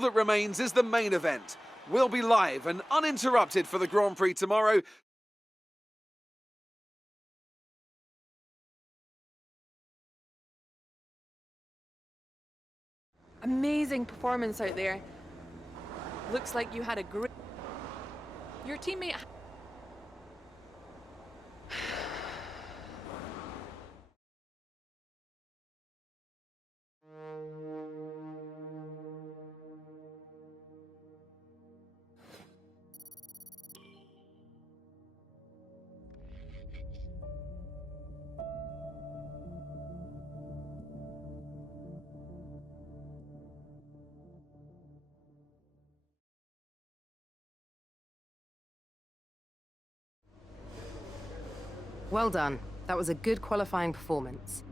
All that remains is the main event. We'll be live and uninterrupted for the Grand Prix tomorrow. Amazing performance out there. Looks like you had a great... Your teammate... Well done. That was a good qualifying performance.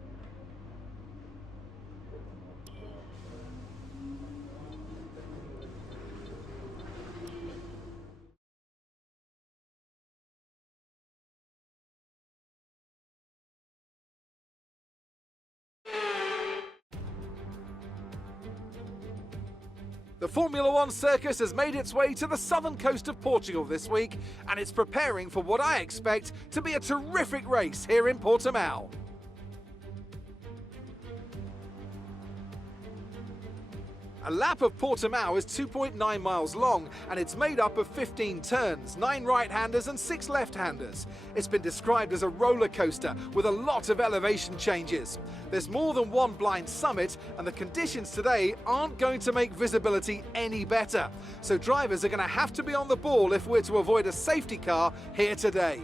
The Formula One circus has made its way to the southern coast of Portugal this week, and it's preparing for what I expect to be a terrific race here in Portimao. A lap of Portimao is 2.9 miles long, and it's made up of 15 turns, 9 right-handers and 6 left-handers. It's been described as a roller coaster with a lot of elevation changes. There's more than one blind summit, and the conditions today aren't going to make visibility any better. So drivers are going to have to be on the ball if we're to avoid a safety car here today.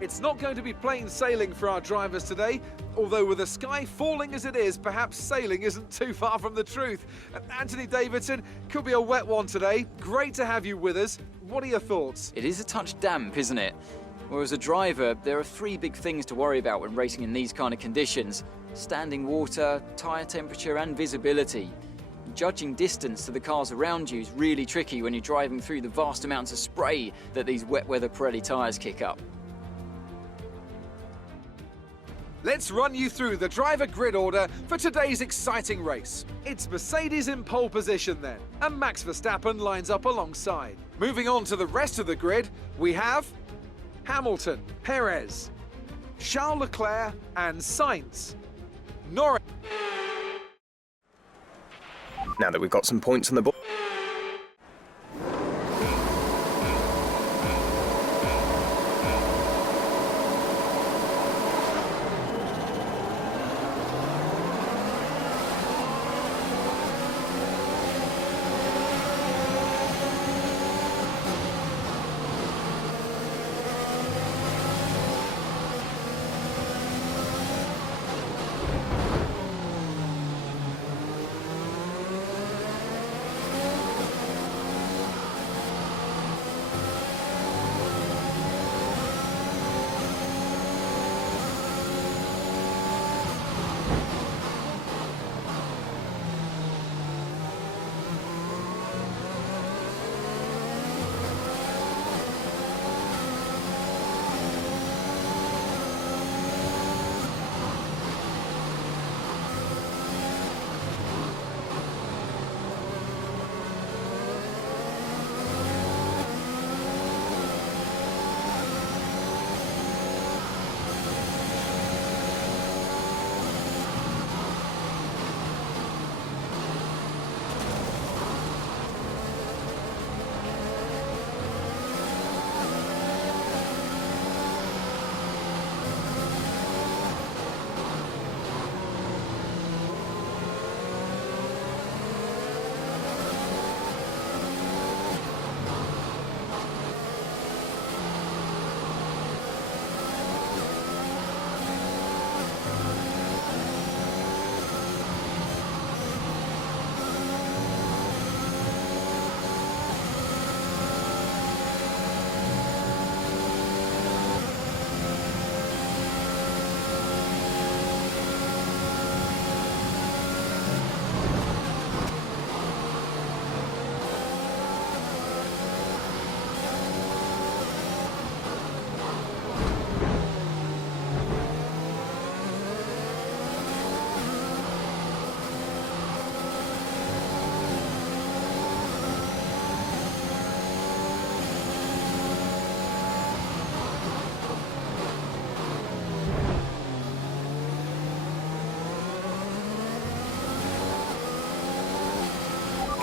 It's not going to be plain sailing for our drivers today, although with the sky falling as it is, perhaps sailing isn't too far from the truth. Anthony Davidson, could be a wet one today. Great to have you with us. What are your thoughts? It is a touch damp, isn't it? Well, as a driver, there are 3 big things to worry about when racing in these kind of conditions: standing water, tyre temperature and visibility. Judging distance to the cars around you is really tricky when you're driving through the vast amounts of spray that these wet weather Pirelli tyres kick up. Let's run you through the driver grid order for today's exciting race. It's Mercedes in pole position then, and Max Verstappen lines up alongside. Moving on to the rest of the grid, we have Hamilton, Perez, Charles Leclerc and Sainz. Norris. Now that we've got some points on the board.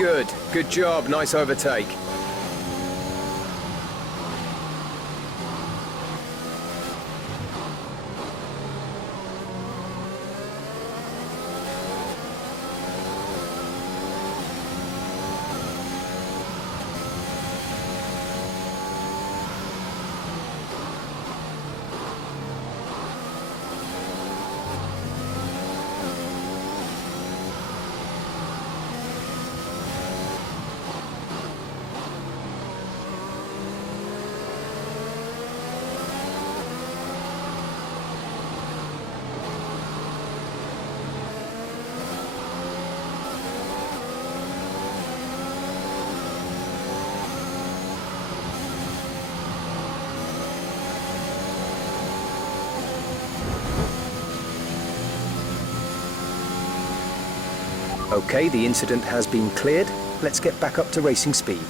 good. Good job. Nice overtake. Okay, the incident has been cleared. Let's get back up to racing speed.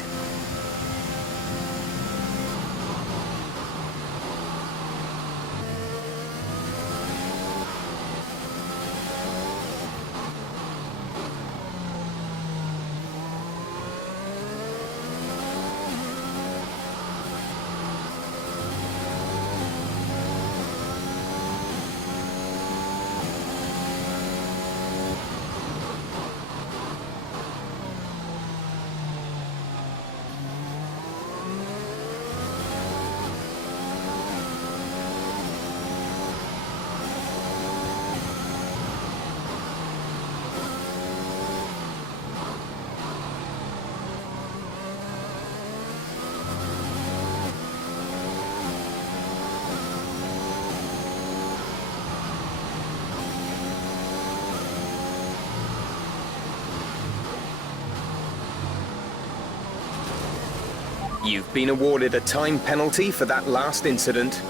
You've been awarded a time penalty for that last incident.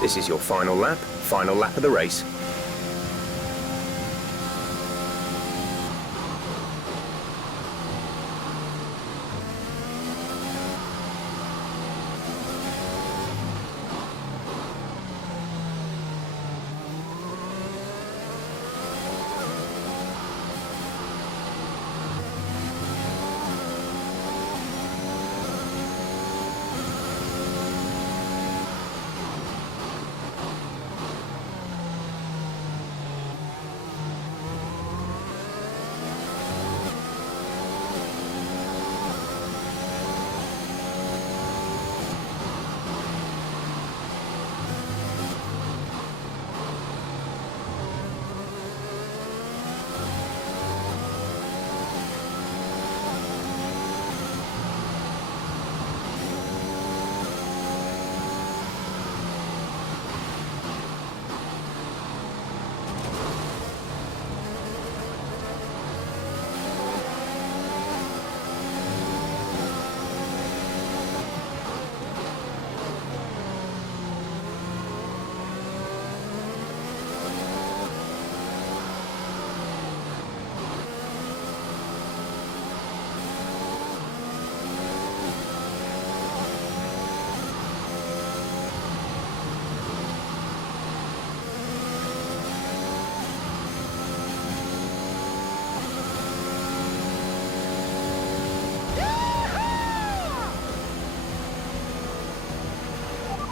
This is your final lap of the race.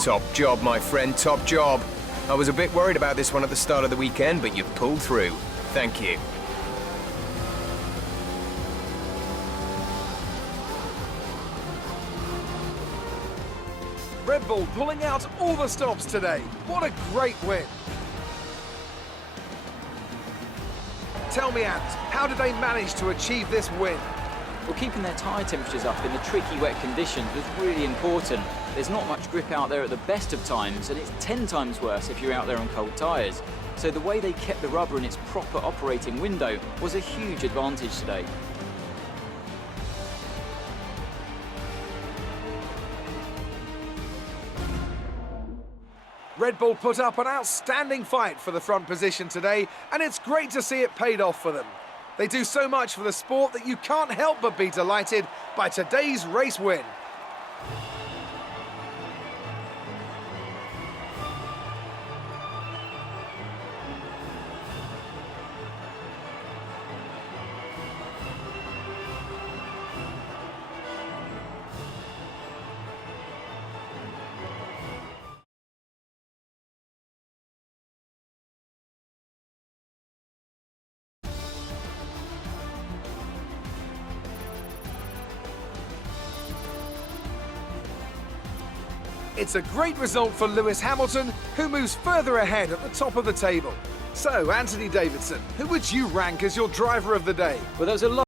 Top job, my friend, top job. I was a bit worried about this one at the start of the weekend, but you've pulled through. Thank you. Red Bull pulling out all the stops today. What a great win. Tell me, Ant, how did they manage to achieve this win? Well, keeping their tyre temperatures up in the tricky wet conditions was really important. There's not much grip out there at the best of times, and it's 10 times worse if you're out there on cold tyres. So the way they kept the rubber in its proper operating window was a huge advantage today. Red Bull put up an outstanding fight for the front position today, and it's great to see it paid off for them. They do so much for the sport that you can't help but be delighted by today's race win. It's a great result for Lewis Hamilton, who moves further ahead at the top of the table. So, Anthony Davidson, who would you rank as your driver of the day? Well, there was a lot